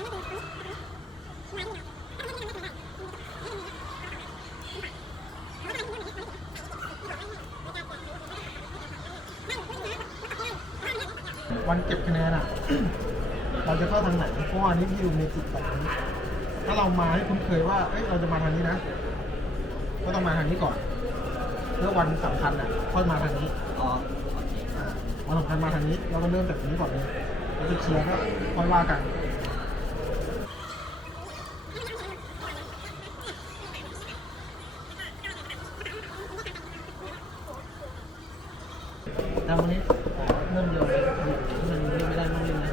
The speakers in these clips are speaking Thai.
วันเก็บคะแนนอะ เราจะเข้าทางไหนเพราะว่าอันนี้พี่ดูเมจิกแบบนี้ถ้าเรามาให้คุ้นเคยว่า เอ้ย เราจะมาทางนี้นะ ก็ต้องมาทางนี้ก่อนเพื่อวันสำคัญอะค่อยมาทางนี้ อ๋อ โอเคอ่าวันสำคัญมาทางนี้ เราก็เริ่มจากตรงนี้ก่อนเลยเราจะเคลียร์ก็ค่อยว่ากัน แต่วันนี้เริ่มเดียวเลยมันเล่นไม่ได้ต้องเล่นนะ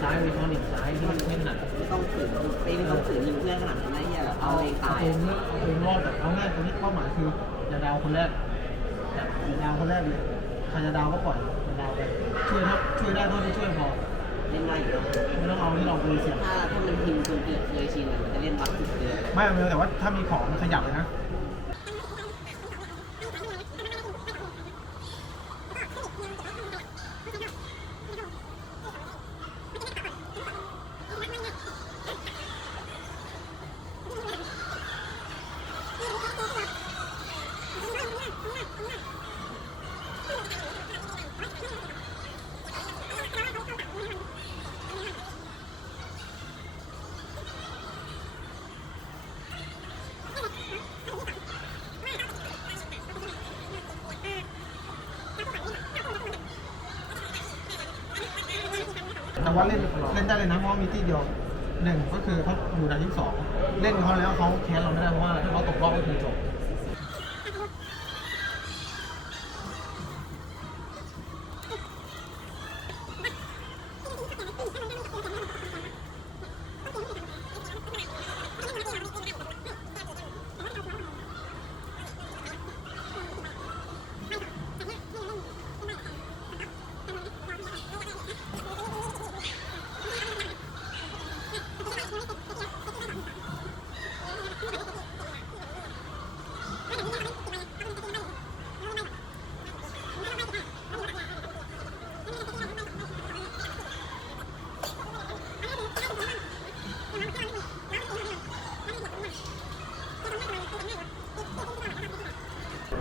ซ้ายมีข้อหนึ่งซ้ายที่มันไม่ถนัด ไม่ต้องฝืนไม่ต้องฝืนยิงเพื่อนขนาดนั้นนะอย่าเอาเองตาย เองเนี่ยเอาเองรอดแบบเอาง่ายตอนนี้เป้าหมายคืออย่าดาวคนแรก เป็นดาวคนแรกเลยใครจะดาวก็ปล่อยเป็นดาวไปช่วยเท่าช่วยได้เท่าที่ช่วยพอเล่นได้อยู่แล้วไม่ต้องเอาที่เราเคยเสียถ้าถ้ามันพิมพ์จนเกิดเคยชินอะมันจะเล่นบัฟสุดเลยไม่เอาแต่ว่าถ้ามีของมันขยับเลยนะ ว่าเล่นเล่นได้เลยนะเพราะว่ามีที่เดียวหนึ่งก็คือเขาอยู่ในที่สองเล่นเขาแล้วเขาแค้นเราไม่ได้เพราะว่าถ้าเขาตกรอบก็คือจบ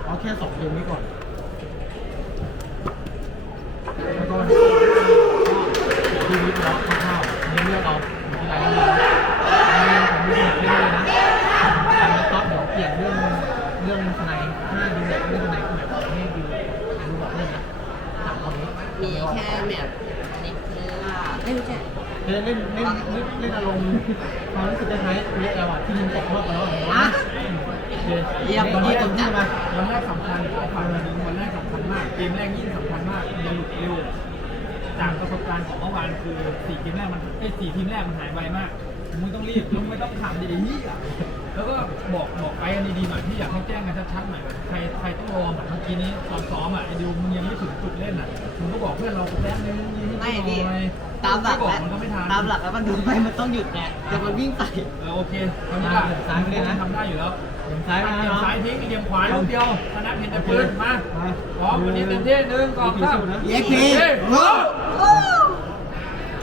เอาแค่สองเกมนี้ก่อน แล้วก็ทีวิตล็อกคร่าวๆอันนี้เลือกเอาอยู่ที่รายละเอียดอันนี้ผมดูเด็กเล่นเลยนะอันนี้ก็เดี๋ยวเปลี่ยนเรื่องเรื่องสไนด์ถ้าดูเด็กเรื่องสไนด์คือแบบให้ดูดูบอกเล่นนะถามตอนนี้ มีแค่แบบนี่คือว่าไม่รู้แค่ เล่นเล่นเล่นเล่นเล่นอารมณ์ความรู้สึกคล้ายๆเรียกอะไรวะที่ยิงตกรอบไปแล้วอะเดี๋ยวเยี่ยมวันนี้ต็มมจัที่ดมาวันแรกสำคัญไอ้ฝั่งนี้วันแรกสำคัญมากเกมแรกยิ่งสำคัญมากอย่าหลุดเร็วจากประสบการณ์ของเมื่อวานคือสี่เกมแรกมันไอ้สี่ทีมแรกมันหายไวมากมึงต้องรีบมึงไม่ต้องถามดีๆนี่อะแล้วก็บอกบอกไปกันดีๆหน่อยที่อยากให้แจ้งกันชัดๆหน่อยใครใครต้องรอเหมือนเมื่อกี้นี้ตอนซ้อมอะไอ้ดิวมึงยังไม่ถึงจุดเล่นอะมึงก็บอกเพื่อนเราแป๊บนึง นี่ไม่นี่พี่หน่อยตามหลักบอกแล้วมันก็ไม่ทัน ตามหลักแล้วมันดูไปมันต้องหยุดไงแต่มันวิ่งใส่เออโอเคตอนนี้ละซ้ายไม่ได้นะ ทำได้อยู่แล้วเห็นซ้ายมา เตรียมเนาะซ้ายทิ้งเตรียมขวาลูกเดียวธนัทเห็นแต่ปืนมามาพร้อมวันนี้เต็มที่หนึ่งสองสามเอ็กพีโอ้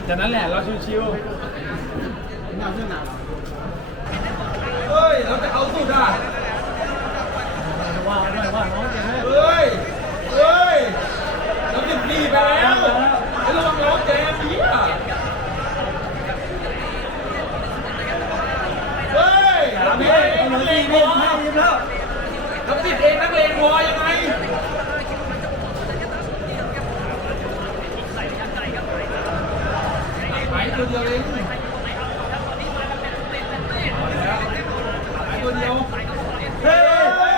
จากนั้นแหละเราชิวไม่เอาเสื้อหนาวๆ เฮ้ย เราจะเอาสุดอะ ว่าด้วยว่าน้องเจ๋งเลย เฮ้ย เฮ้ย เราสิบสี่ไปแล้วไอ้ระวังล้อแจมเหี้ยเฮ้ยทำเองนักเลงพอทำติดเองนักเลงวอยังไงไปตัวเดียวเองหายตัวเดียว เฮ้ย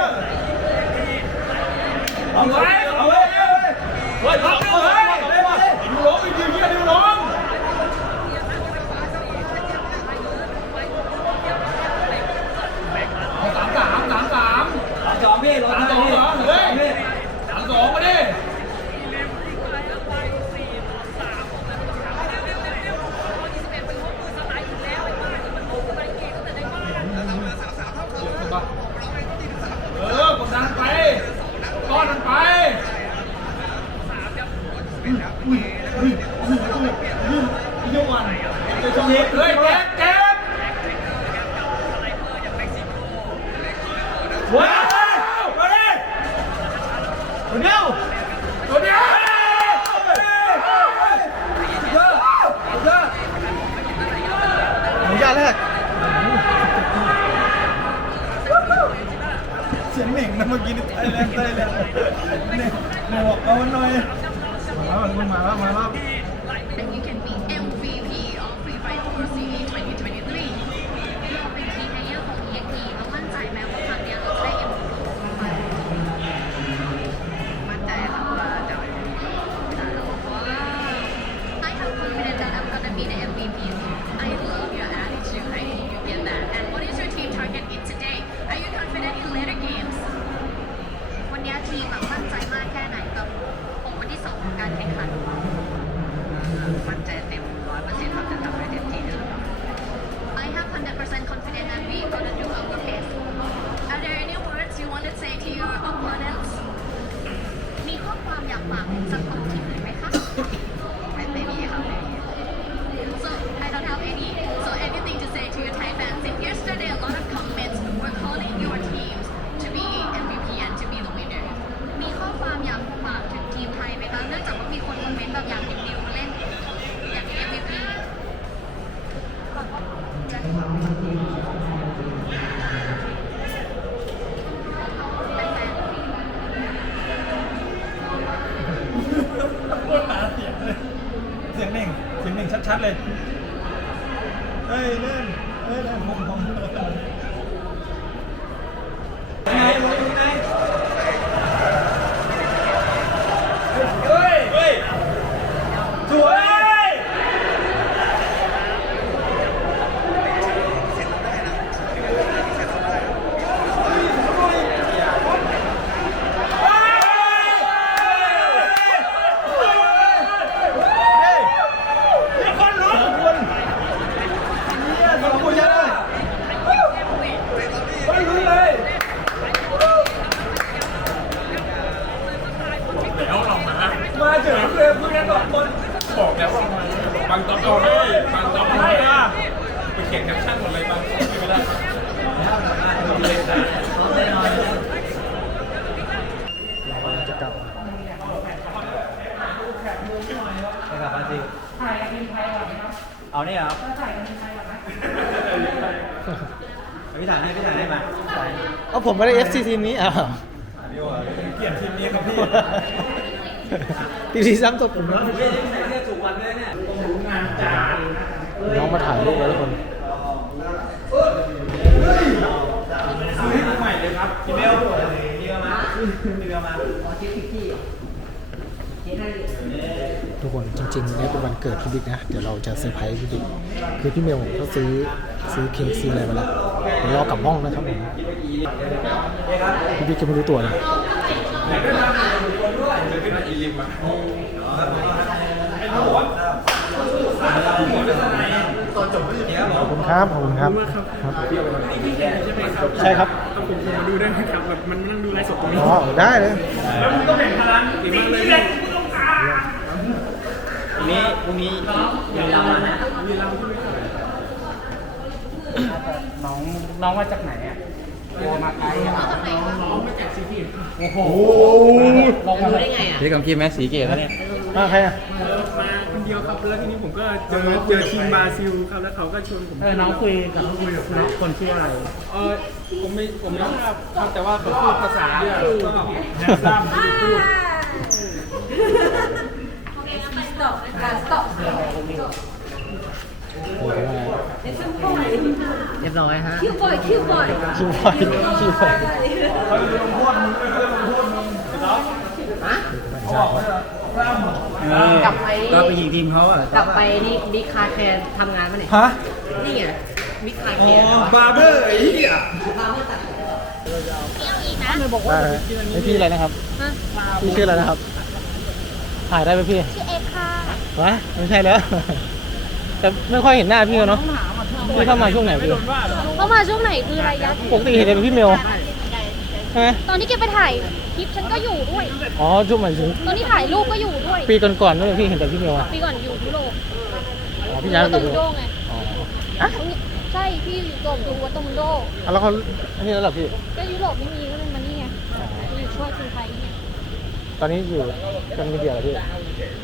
เอาไว้เอาไว้เฮ้ยเอาไว้ดูร้องไปยืนเยี่ยดูร้องสามสามสามสาม สองพี่รถ สามสองเหรอเฮ้ยสามสองมาดิเออกดดันไปต้อนมันไป ยิงเลยเจ็บเจ็บว้าวมาดิ คนเดียว ตัวเดียวเยอะเยอะ หมูย่างแรก เสียงเหน่งนะเมื่อกี้นี่ไทยแลนด์ไทยแลนด์เหน่งเหน่งบอกเอาหน่อยมาแล้วมาแล้วมาแล้ว ชัดๆเลยเฮ้ยเล่นเอ้ยเล่นผมผม ไงลงยังไงเฮ้ยเฮ้ยสวย มาเจอเลยเพื่อนสองคน บอกแล้วว่ามาบางต๊อบเอาเลยบางต๊อบเอา ใช่ เลย อะ ไปเขียนแคปชั่นหมดเลยบางต๊อบไม่ได้ จะกลับ ไปกับมาสิเอาเนี่ยครับพี่ถ่ายให้พี่ถ่ายให้มา เอา ผมไม่ได้ FC ทีมนี้อ้าวเกลียดทีมนี้ครับพี่ทีมที่ซ้ำตัวผมนะใส่เสื้อถูกวันเลยเนี่ยน้องมาถ่ายรูปแล้วทุกคนซื้อให้ผมใหม่เลยครับพี่เบลพี่เบลมาพี่เบลมาอ๋อเช็คผิดที่เช็คให้ทุกคนจริงๆเนี่ยเป็นวันเกิดพี่บิ๊กนะ เดี๋ยวเราจะเซอร์ไพรส์พี่บิ๊กคือพี่เมลเขาซื้อซื้อเค้กซื้ออะไรมาแล้ว เดี๋ยวรอกลับห้องนะครับผมพี่บิ๊กจะไม่รู้ตัวเลยขอบคุณครับขอบคุณครับครับใช่ครับผมมาดูได้ไหมครับแบบมันนั่งดูไลฟ์สดตรงนี้อ๋อได้เลยแล้วมึงก็แบ่งพลังดีมากเลยพรุ่งนี้พรุ่งนี้มีเรามานะน้อง น้องมาจากไหนอะโอมาไกลอะน้องมาจากซีพีโอ้โหรู้ได้ไงอะพี่กำคิดแม่สีเกตแล้วเนี่ยมาใครอะมาคนเดียวครับแล้วทีนี้ผมก็เจอเจอทีมบราซิลครับแล้วเขาก็ชวนผมเออน้องคุยกับน้องคนชื่ออะไรเออผมไม่ผมไม่ทราบครับแต่ว่าเขาพูดภาษาเดียวก็แนะนำพูด เรียบร้อยฮะคิวบอยคิวบอยคิวไฟคิวไฟกลับไปก็ไปยิงทีมเขาอะกลับไปนี่บิ๊กคาแคร์ทำงานมาเนี่ยฮะนี่ไงบิ๊กคาแคอ๋อร์บาร์เบอร์ไอ้เหี้ยได้เลยไอพี่อะไรนะครับพี่ชื่ออะไรนะครับ ถ่ายได้ไหมพี่ ชื่อเอ็กค่ะวะไม่ใช่แล้ว แต่ไม่ค่อยเห็นหน้าพี่เขาเนาะ พี่เข้ามาช่วงไหนพี่เขามาช่วงไหนคืออะไรยะปกติเห็นแต่เป็นพี่เมลใช่ไหมตอนที่แกไปถ่ายคลิปฉันก็อยู่ด้วย อ๋อช่วงหมายถึงตอนที่ถ่ายรูปก็อยู่ด้วย ปีก่อนๆนั่นเลยพี่เห็นแต่พี่เมลอะปีก่อนอยู่ยุโรปอ๋อพี่ย้ายวัไปดอตยู่งโดไงอ๋อใช่พี่อยู่ตรงอยู่วัดตงโดอะแล้วเขาอันนี้แล้วเหรอพี่ก็ยุโรปไม่มีก็เลยมานี่ไงอยู่ช่วยคนไทยไงตอนนี้อยู่กันมีเดียเหรอพี่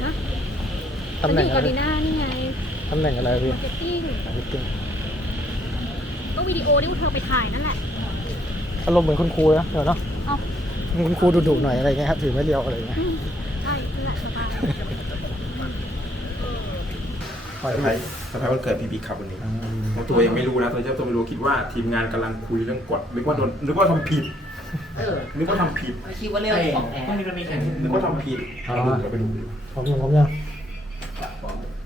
นะตำแหน่งอยู่อะกาไรดีน่านี่ไงตำแหน่งอะไรพี่มาร์เก็ตติ้งมาร์เก็ตติ้งก็ วิดีโอที่พวกเธอไปถ่ายนั่นแหละ อารมณ์เหมือนคุณครูนะเดี๋ยวเนาะเอ้าคุณครูดุๆหน่อยอะไรเงี้ยครับถือไม่เรียวอะไรเงี้ยอืมใช่นั่นแหละสบายปล่อยสพี่ไพรส์สไพรส์วันเกิดพี่บิ๊กครับวันนี้เพราะตัวยังไม่รู้นะตัวเจ้าตัวไม่รู้คิดว่าทีมงานกำลังคุยเรื่องกฎนึกว่าโดนนึกว่าทำผิดเออนึกว่าทำผิดไม่คิดว่าเรื่องของแท้ต้องมีมันมีแข่งนึกว่าทำผิดไปดูเดี๋ยวไปดูผมยังผมยัง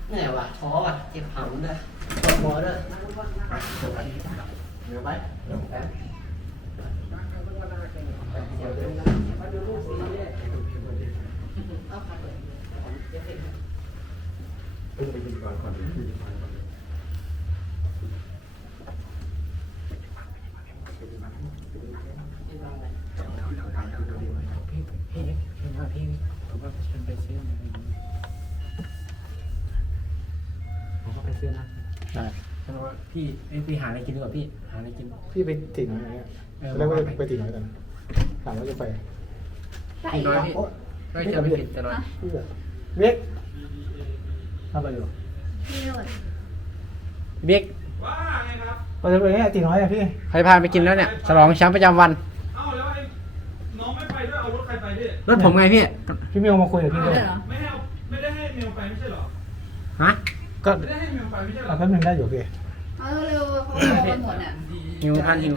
เหนื่อยว่ะท้อว่ะเจ็บหำด้วยปวดหัวด้วยเดี๋ยวไป ผมก็ไปซื้อนะได้ เพราะว่าพี่ไอ้พี่หาอะไรกินดีกว่าพี่หาอะไรกิน พี่ไปติดหน่อยอะไรเงี้ยแล้วก็ไปติดหน่อยกันถามว่าจะไปกินน้อยพี่ไม่เจอไม่กินแต่น้อยพี่แบบเบ๊กทำอะไรอยู่บิ๊กเราจะไปเนี่ยตีน้อยอะพี่ใครพาไปกินแล้วเนี่ยฉลองแชมป์ประจำวันเอ้าแล้วไอ้น้องไม่ไปด้วยเอารถใครไปพี่รถผมไงพี่พี่เมลมาคุยกับพี่ด้วยไม่ให้เอาไม่ได้ให้เมลไปไม่ใช่เหรอฮะ ก็ไม่ได้ให้เมลไปไม่ใช่เหรอเอาแป๊บนึงได้อยู่พี่เอาเร็วๆเขารอกันหมดอะหิวพันหิว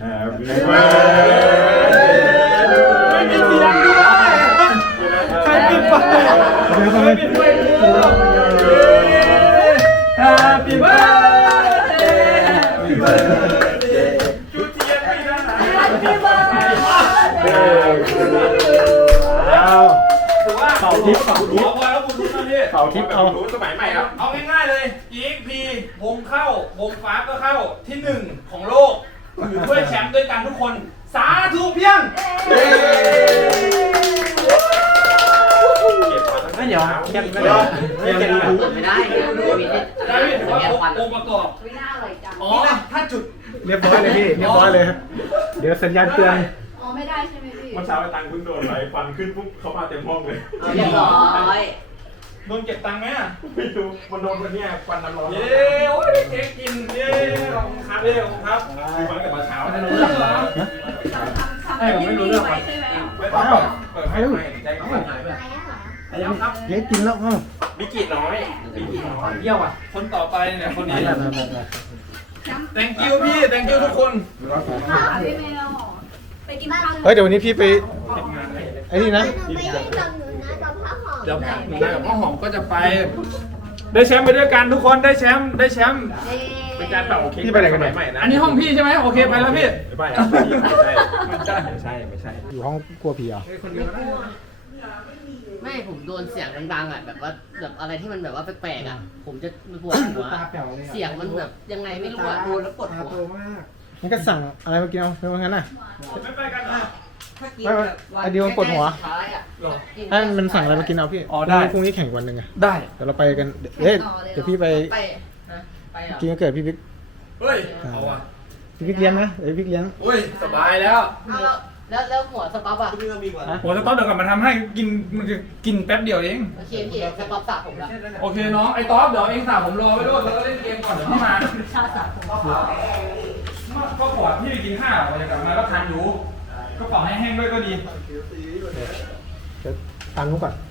Happy ไม่มีเสียงด้วยใครปิดไฟเดี๋ยวเขาใครไม่ปิดไฟ Happy birthday Happy birthday จุดเทียนไม่ได้ไหน Happy birthday เอาถือว่าเป่าทิพย์เป่าทิพย์ พอแล้วคุณรู้นะพี่เป่าทิพย์เอา รู้สมัยใหม่ครับ เอาง่ายๆเลย EXP วงเข้าวงฟ้าก็เข้าที่หนึ่งของโลกถือถ้วยแชมป์ด้วยกันทุกคน สาธุเพียง ไม่เดี๋ยวแค่ไม่เดี๋เดี๋ยยววเดี๋ยวไม่ได้ไม่มีได้พี่ถือว่าแก้ควันองค์ประกอบ ไม่น่าอร่อยจัง อ๋อ ถ้าจุด เรียบร้อยเลยพี่เรียบร้อยเลยเดี๋ยวสัญญาณเตือน อ๋อ ไม่ได้ใช่ไหมพี่ เมื่อเช้าไอ้ตังค์เพิ่งโดนไหลฟันขึ้นปุ๊บเขามาเต็มห้องเลยเอาเรียบร้อย โดนเก็บตังค์ไหมอะไม่รู้มันโดนวันเนี้ยฟันน้ำร้อนเย้โอ้ยเค้กกินเย้ขอบคุณครับเย้ขอบคุณครับคือมาตั้งแต่เช้าไม่ไม่รู้รู้เรื่องเหรอทำทำที่นี่ไว้ใช่ไหมไม่ต้องเปิดให้ใหม่ใจก็เปิดหายไปแล้วครับเล็กกินแล้วเอ้าบิกิน้อยบิกิน้อยเยี่ยวอะ คนต่อไปเนี่ยคนนี้ได้ได้ได้ได้ thank you พี่ thank you ทุกคนค่ะพี่เมลไปกินข้าวเฮ้ยเดี๋ยววันนี้พี่ไปไอ้นี่นะ เดี๋ยวหนูนายกับพ่อหอมก็จะไป ได้แชมป์ไปด้วยกันทุกคนได้แชมป์ได้แชมป์เป็นการเป่าเค้กพี่ไปไหนกันเนี่ยสมัยใหม่นะอันนี้ห้องพี่ใช่ไหมโอเคไปแล้วพี่ไม่ใช่ครับไม่ใช่ไม่ใช่ไม่ใช่อยู่ห้องกลัวผีเหรอะคนเดียวได้ไม่ผมโดนเสียงดังๆอะแบบว่าแบบอะไรที่มันแบบว่าแปลกๆอะ ผมจะปวดหัวเสียงมันแบบยังไงไม่รู้อะดูแล้วปวดหัว งั้นก็สั่งอะไรมากินเอาเป็นว่างั้นน่ะ ไม่ไปกันอะ ถ้ากินไม่ไม่แบบวันไอ้ดิวมันปวดหัว ใกล้ๆสุดท้ายอะให้มันสั่งอะไรมากินเอาพี่อ๋อได้ พรุ่งนี้แข่งวันหนึ่งไงได้ เดี๋ยวเราไปกันเอ๊ะเดี๋ยวพี่ไปไปนะไปเหรอกินวันเกิดพี่บิ๊กเฮ้ย เอาอะพี่บิ๊กเลี้ยงนะเดี๋ยวพี่บิ๊กเลี้ยง เฮ้ย สบายแล้วเอาแล้วแล้วแล้วหัวสป๊อปอะโอ้จะต้องเดี๋ยวกลับมาทำให้กินมันจะกินแป๊บเดียวเอง โอเคพี่สป๊อปสระผมแล้วโอเคน้อง ไอ้ต๊อบเดี๋ยวเองสาวผมรอไว้ด้วยแล้วก็เล่นเกมก่อนเดี๋ยวพี่มาชาสระผมก็ก่อนพี่ไปกินข้าวจะกลับมาก็ทานอยู่ ก็เป่าให้แห้งด้วยก็ดีเดี๋ยวตามนุกก่อน